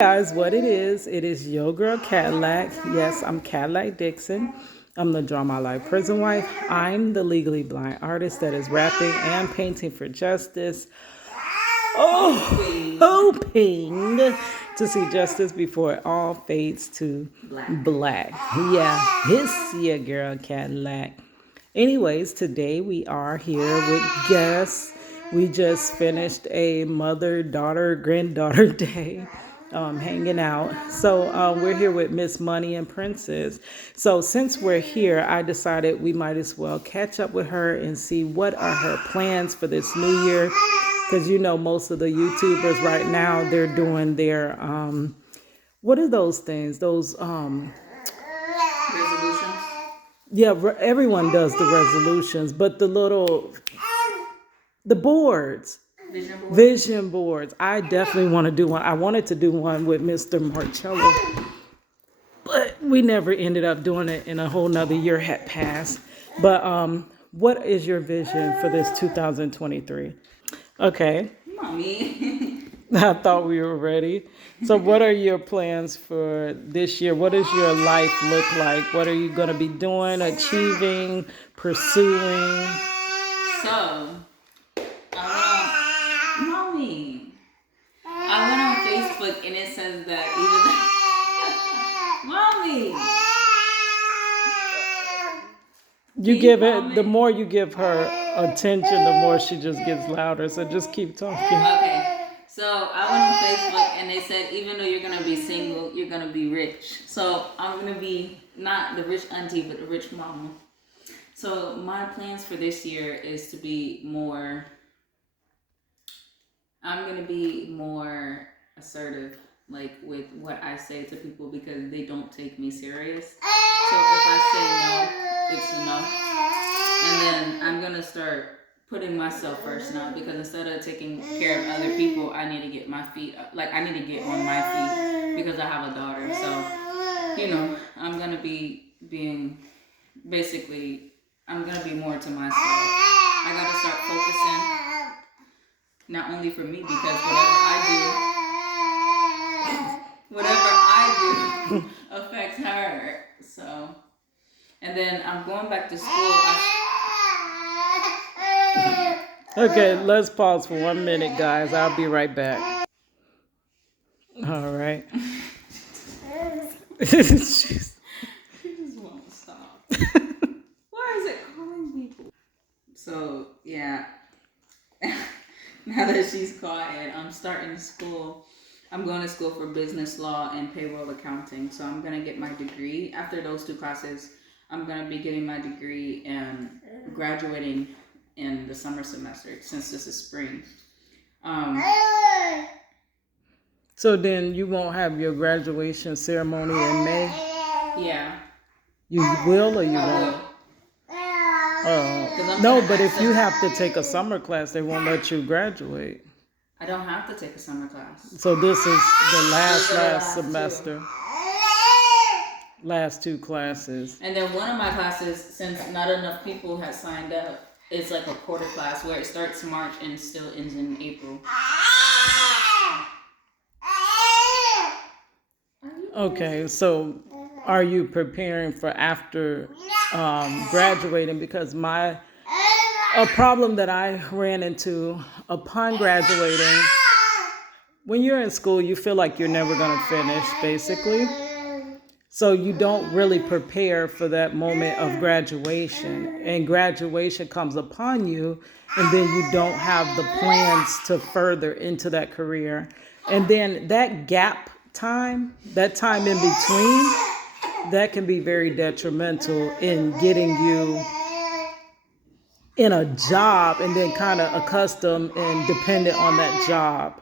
Guys, what it is your girl Cadillac. Yes, I'm Cadillac Dixon. I'm the Draw My Life Prison Wife. I'm the legally blind artist that is rapping and painting for justice. Oh, hoping to see justice before it all fades to black. Yeah, it's your girl Cadillac. Anyways, today we are here with guests. We just finished a mother, daughter, granddaughter day. Hanging out. So we're here with Miss Money and Princess. So since we're here, I decided we might as well catch up with her and see what are her plans for this new year. Because you know most of the YouTubers right now, they're doing their what are those things? Those Resolutions. yeah, everyone does the resolutions, but the boards. Vision boards. I definitely want to do one. I wanted to do one with Mr. Marcello, but we never ended up doing it, and a whole nother year had passed. But what is your vision for this 2023? Okay. Mommy. I thought we were ready. So what are your plans for this year? What does your life look like? What are you going to be doing, achieving, pursuing? So, mommy, I went on Facebook and it says that mommy. You give it, the more you give her attention, the more she just gets louder. So just keep talking. Okay. So I went on Facebook and they said even though you're gonna be single, you're gonna be rich. So I'm gonna be not the rich auntie, but the rich mama. So my plans for this year is to be more. I'm gonna be more assertive, like with what I say to people because they don't take me serious. So if I say no, it's a no. And then I'm gonna start putting myself first now because instead of taking care of other people, I need to get my feet up. Like I need to get on my feet because I have a daughter. So, I'm gonna be being basically I'm gonna be more to myself. I gotta start focusing not only for me because whatever I do affects her. So, and then I'm going back to school. Okay, let's pause for 1 minute, guys. I'll be right back. All right. She just won't stop. Why is it calling people? So, yeah. Now that she's quiet, I'm starting school. I'm going to school for business law and payroll accounting. So I'm going to get my degree. After those two classes, I'm going to be getting my degree and graduating in the summer semester since this is spring. So then you won't have your graduation ceremony in May? Yeah. You will or you won't? No, but if you have to take a summer class, they won't let you graduate. I don't have to take a summer class. So this is the last semester. Last two classes. And then one of my classes, since not enough people had signed up, is like a quarter class where it starts March and still ends in April. Okay, so are you preparing for after graduating? Because a problem that I ran into upon graduating, when you're in school, you feel like you're never going to finish, basically. So you don't really prepare for that moment of graduation. And graduation comes upon you, and then you don't have the plans to further into that career. And then that gap time, that time in between, that can be very detrimental in getting you in a job and then kind of accustomed and dependent on that job.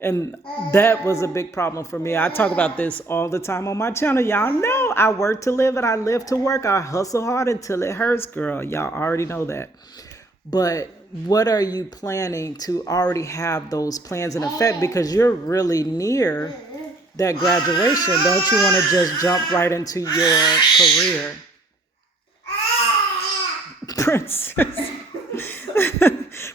And that was a big problem for me. I talk about this all the time on my channel. Y'all know I work to live and I live to work. I hustle hard until it hurts, girl. Y'all already know that. But what are you planning to already have those plans in effect? Because you're really near that graduation. Don't you want to just jump right into your career? Princess.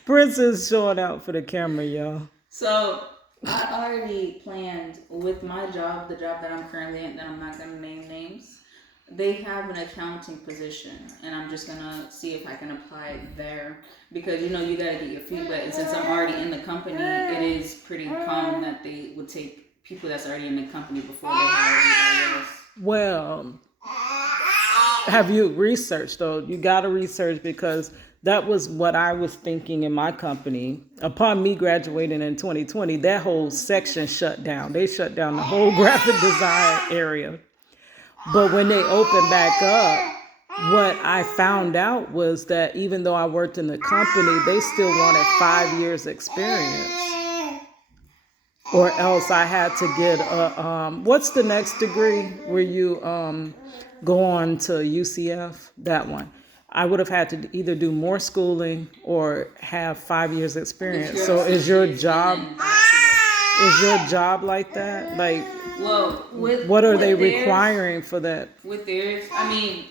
Princess showing out for the camera, y'all. So I already planned with my job, the job that I'm currently in, that I'm not gonna name names. They have an accounting position, and I'm just gonna see if I can apply it there because you gotta get your feet wet. And since I'm already in the company, it is pretty common that they would take people that's already in the company before they hire anybody else. Well, have you researched though? You got to research because that was what I was thinking in my company. Upon me graduating in 2020, that whole section shut down. They shut down the whole graphic design area. But when they opened back up, what I found out was that even though I worked in the company, they still wanted 5 years experience. Or else I had to get what's the next degree where you go on to UCF? That one. I would have had to either do more schooling or have 5 years experience. So is your job like that? Like, well, what are they requiring for that? With theirs, I mean,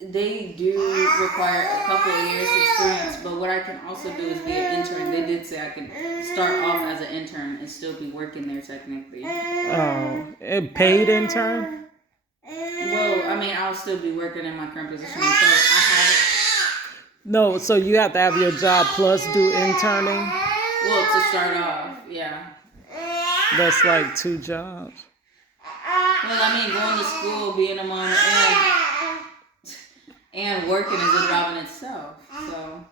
they do require a couple of years experience, but what I can also do is be an intern. They did say I could start off as an intern and still be working there technically. Oh, a paid intern? Well, I mean, I'll still be working in my current position, so I haven't. No, so you have to have your job plus do interning? Well, to start off, yeah. That's like 2 jobs. Well, I mean, going to school, being a mom, and working is a job in itself. So.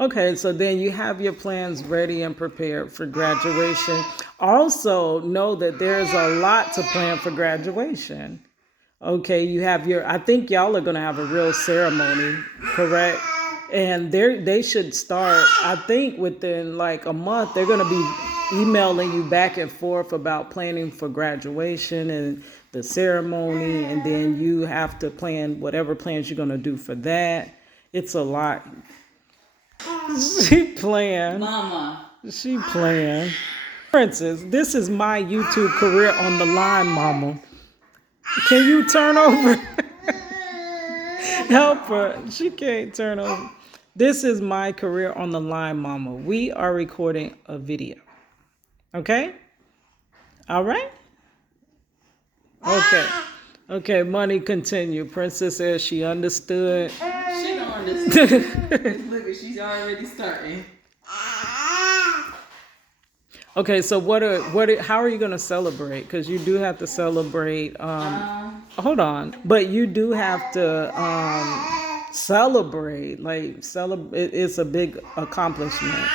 Okay, so then you have your plans ready and prepared for graduation. Also, know that there's a lot to plan for graduation. Okay, you have I think y'all are going to have a real ceremony, correct? And they should start, I think within like a month, they're going to be emailing you back and forth about planning for graduation and the ceremony. And then you have to plan whatever plans you're going to do for that. It's a lot. She playing. Mama. She playing. Princess, this is my YouTube career on the line, Mama. Can you turn over? Help her. She can't turn over. This is my career on the line, Mama. We are recording a video. Okay? All right? Okay. Okay, Money, continue. Princess says she understood. She don't understand. Look, she's already starting. Okay, so how are you going to celebrate? Because you do have to celebrate. Hold on, but you do have to celebrate. It's a big accomplishment.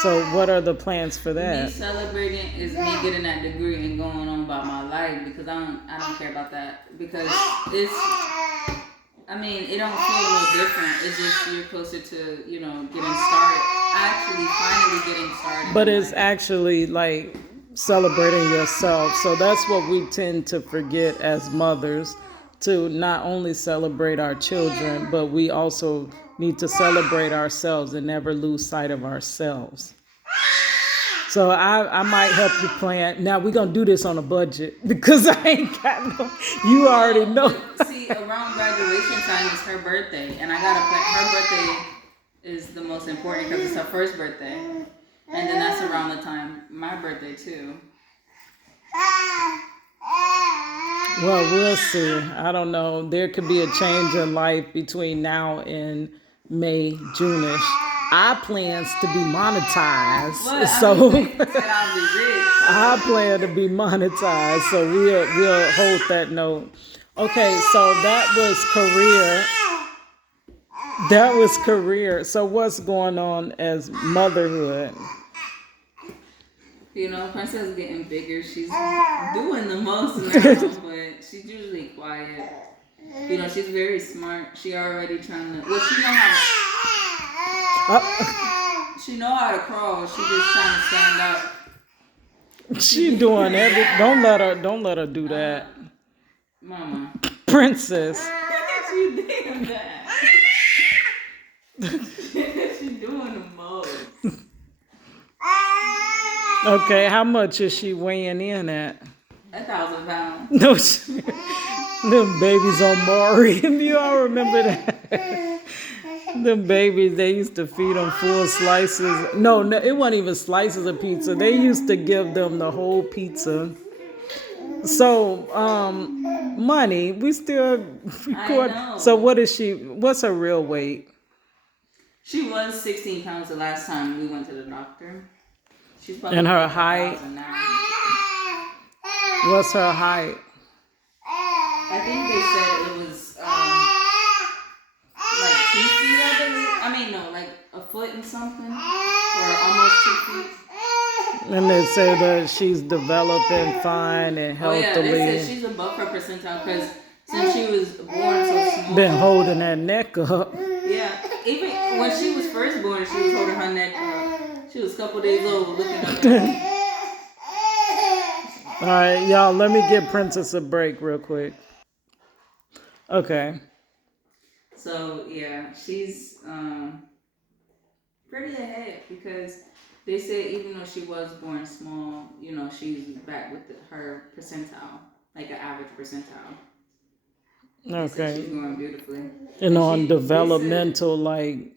So, what are the plans for that? Me celebrating is me getting that degree and going on about my life because I don't care about that because it don't feel no different. It's just you're closer to getting started. Actually, finally getting started. But it's actually like celebrating yourself. So that's what we tend to forget as mothers, to not only celebrate our children, but we also need to celebrate ourselves and never lose sight of ourselves. So I might help you plan. Now we're going to do this on a budget because I ain't got no, you already know. See, around graduation time is her birthday, and I got to plan. Her birthday is the most important because it's her first birthday. And then that's around the time my birthday too. Well, we'll see. I don't know. There could be a change in life between now and May, June-ish. Our plans to be monetized. What? So I I plan to be monetized. So we'll hold that note. Okay, so that was career. That was career. So what's going on as motherhood? Princess is getting bigger. She's doing the most now, but she's usually quiet. She's very smart. She already trying to. Well, she know how to. She know how to crawl. She just trying to stand up. She doing everything. Don't let her do that. Mama. Princess. She doing that. She doing the most. Okay, how much is she weighing in at? 1,000 pounds. No, them babies on Maury. You all remember that? The babies, they used to feed them full slices. No, no, it wasn't even slices of pizza. They used to give them the whole pizza. So, money, we still record. know. So, what is she? What's her real weight? She was 16 pounds the last time we went to the doctor. She's probably And her 1,000 height? now. What's her height? I think they said it was like 2 feet, I believe. I mean, no, like a foot and something, or almost 2 feet. And they say that she's developing fine and Oh yeah, they healthily. said she's above her percentile because since she was born so small. Been holding that neck up. Yeah, even when she was first born, she was holding her neck up. She was a couple days old, looking up at me. All right, y'all, let me give Princess a break real quick. Okay. So yeah, she's pretty ahead because they said even though she was born small, she's back with her percentile, like an average percentile. Okay. She's growing beautifully. And on developmental, like,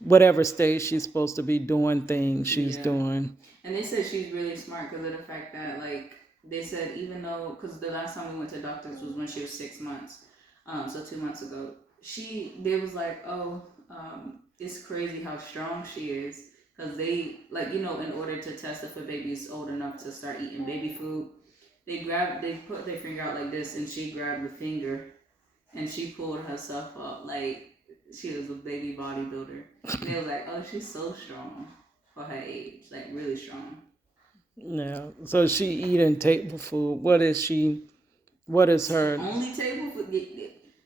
whatever stage she's supposed to be doing things, she's doing. And they said she's really smart because of the fact that, like, they said even though, because the last time we went to doctors was when she was 6 months, so 2 months ago, they was like, it's crazy how strong she is. Because they, like, in order to test if a baby's old enough to start eating baby food, they put their finger out like this, and she grabbed the finger, and she pulled herself up like she was a baby bodybuilder. And they was like, oh, she's so strong for her age, like really strong. Yeah. So she eating table food. What is her? Only table food.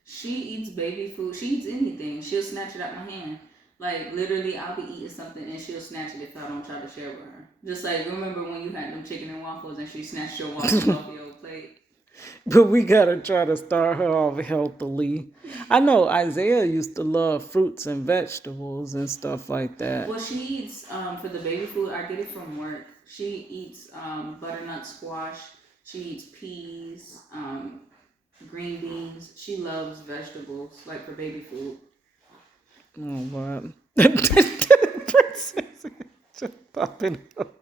She eats baby food. She eats anything. She'll snatch it out my hand. Like, literally, I'll be eating something and she'll snatch it if I don't try to share with her. Just like, remember when you had them chicken and waffles and she snatched your waffles off your plate? But we gotta try to start her off healthily. I know Isaiah used to love fruits and vegetables and stuff like that. Well, she eats, for the baby food, I get it from work. She eats butternut squash. She eats peas, green beans. She loves vegetables, like for baby food. Oh, wow. Princess just popping up.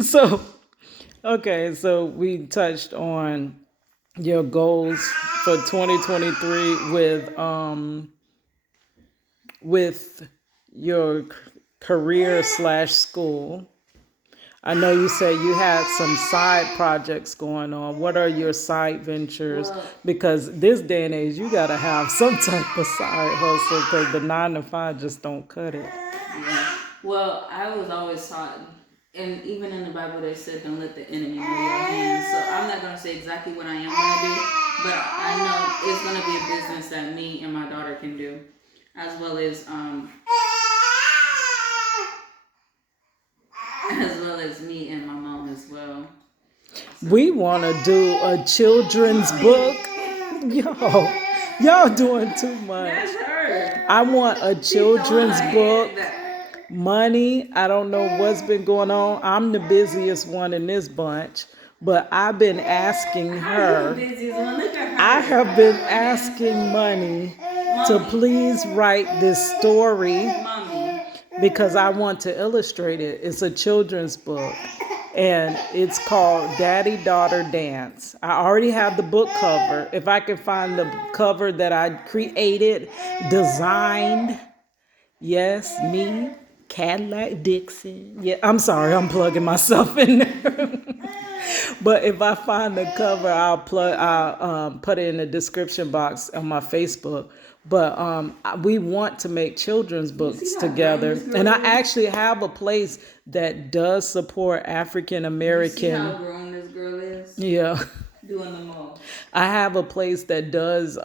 So, okay, so we touched on your goals for 2023 with your career / school. I know you said you had some side projects going on. What are your side ventures? Because this day and age, you got to have some type of side hustle because the 9 to 5 just don't cut it. Yeah. Well, I was always taught, and even in the Bible, they said, don't let the enemy know your hands. So I'm not going to say exactly what I am going to do, but I know it's going to be a business that me and my daughter can do, as well as me and my mom as well. So. We want to do a children's book. Y'all doing too much. That's her. I want a children's book. Money, I don't know what's been going on. I'm the busiest one in this bunch, but I've been asking her. I have been asking Money to please write this story because I want to illustrate it. It's a children's book, and it's called Daddy Daughter Dance. I already have the book cover. If I can find the cover that I created, designed, yes, me, Cadillac Dixon. Yeah, I'm sorry, I'm plugging myself in there. But if I find the cover, I'll put it in the description box on my Facebook. But we want to make children's books together. And I actually have a place that does support African American. See how grown this girl is? Yeah. Doing them all. I have a place that does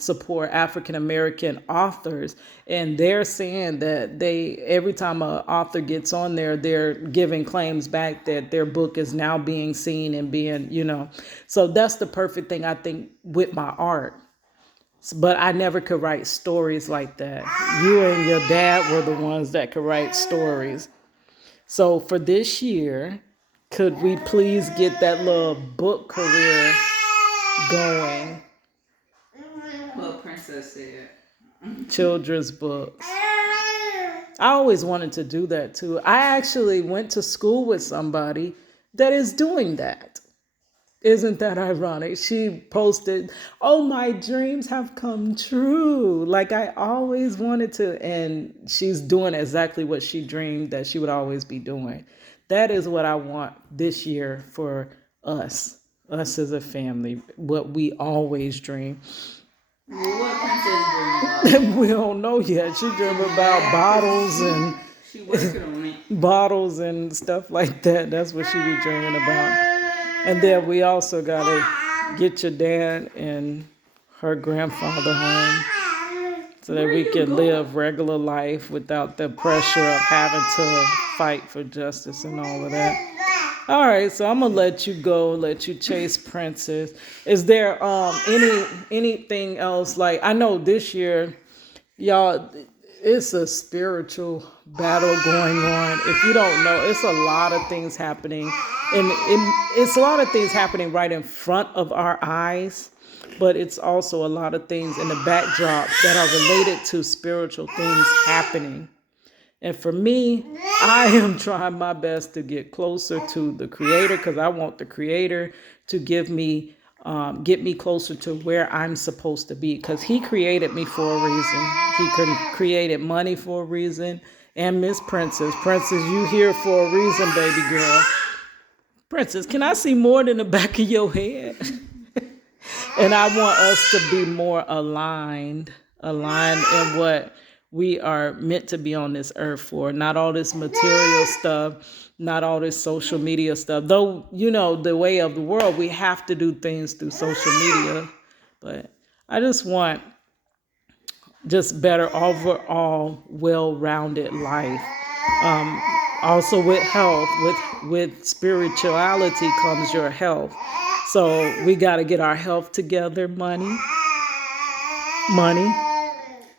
support African American authors, and they're saying that every time an author gets on there, they're giving claims back that their book is now being seen and being, So that's the perfect thing, I think, with my art. But I never could write stories like that. You and your dad were the ones that could write stories. So for this year, could we please get that little book career going? What Princess said. children's books. I always wanted to do that too. I actually went to school with somebody that is doing that. Isn't that ironic? She posted, "Oh, my dreams have come true." Like I always wanted to. And she's doing exactly what she dreamed that she would always be doing. That is what I want this year for us as a family, what we always dream. Well, what princess dream about? We don't know yet. She dream about bottles and She working on it. bottles and stuff like that. That's what she be dreaming about. And then we also gotta get your dad and her grandfather home so that Where we you can going? live regular life without the pressure of having to fight for justice and all of that. All right, so I'm gonna let you go, let you chase Princess. Is there anything else? Like I know this year, y'all, it's a spiritual battle going on. If you don't know, it's a lot of things happening, and it's a lot of things happening right in front of our eyes, but it's also a lot of things in the backdrop that are related to spiritual things happening. And for me, I am trying my best to get closer to the Creator because I want the Creator to get me closer to where I'm supposed to be because He created me for a reason. He created money for a reason. And Miss Princess. Princess, you here for a reason, baby girl. Princess, can I see more than the back of your head? And I want us to be more aligned in what we are meant to be on this earth for. Not all this material stuff, not all this social media stuff. Though, you know, the way of the world, we have to do things through social media. But I just want just better overall, well-rounded life. Also with health, with spirituality comes your health. So we got to get our health together. Money.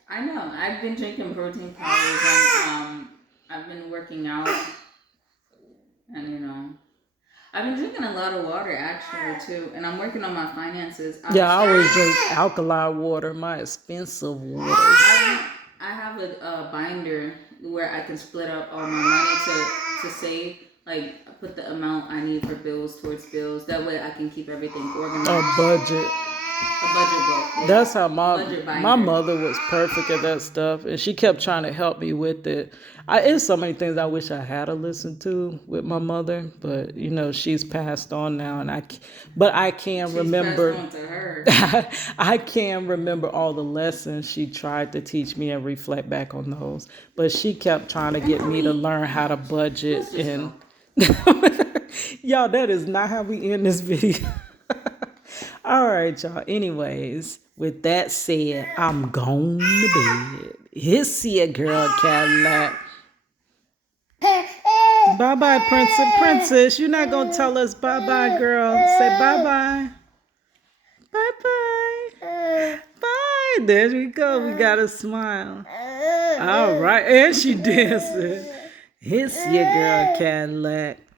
I know. I've been drinking protein powders and I've been working out, and I've been drinking a lot of water actually too, and I'm working on my finances. Yeah, I always drink alkaline water, my expensive waters. I have a binder where I can split up all my money to save. Like I put the amount I need for bills towards bills. That way I can keep everything organized. A budget. A budget book. Yeah. That's how Budget my binder. mother was perfect at that stuff, and she kept trying to help me with it. It's so many things I wish I had to listen to with my mother, but you know she's passed on now, and I can remember. Passed on to her. I can remember all the lessons she tried to teach me and reflect back on those, but she kept trying to get me to learn how to budget and. Y'all, that is not how we end this video. All right, y'all. Anyways, with that said, I'm going to bed. Hissy a girl Cadillac. Bye-bye, Princess. Princess, you're not going to tell us bye-bye, girl. Say bye-bye. Bye-bye. Bye. There we go. We got a smile. All right. And she dancing. Hissy a girl Cadillac.